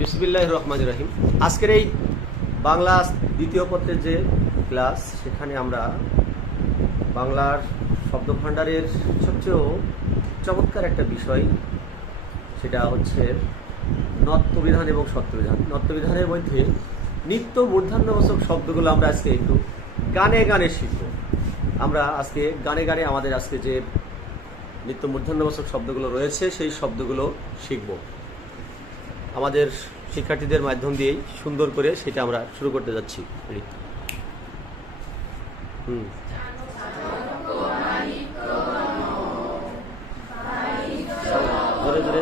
বিসমিল্লাহির রহমানির রহিম। আজকের এই বাংলা দ্বিতীয় পত্রের যে ক্লাস, সেখানে আমরা বাংলার শব্দভাণ্ডারের সবচেয়ে চমৎকার একটা বিষয়, সেটা হচ্ছে নত্যবিধান এবং সত্যবিধান। নত্যবিধানের মধ্যে নিত্য মূর্ধন্যবাচক শব্দগুলো আমরা আজকে একটু গানে গানে শিখব। আমরা আজকে গানে গানে আমাদের আজকে যে নিত্য মূর্ধন্যবাচক শব্দগুলো রয়েছে সেই শব্দগুলো শিখব। আমাদের শিক্ষার্থীদের মাধ্যম দিয়েই সুন্দর করে সেটা আমরা শুরু করতে যাচ্ছি। ধরে ধরে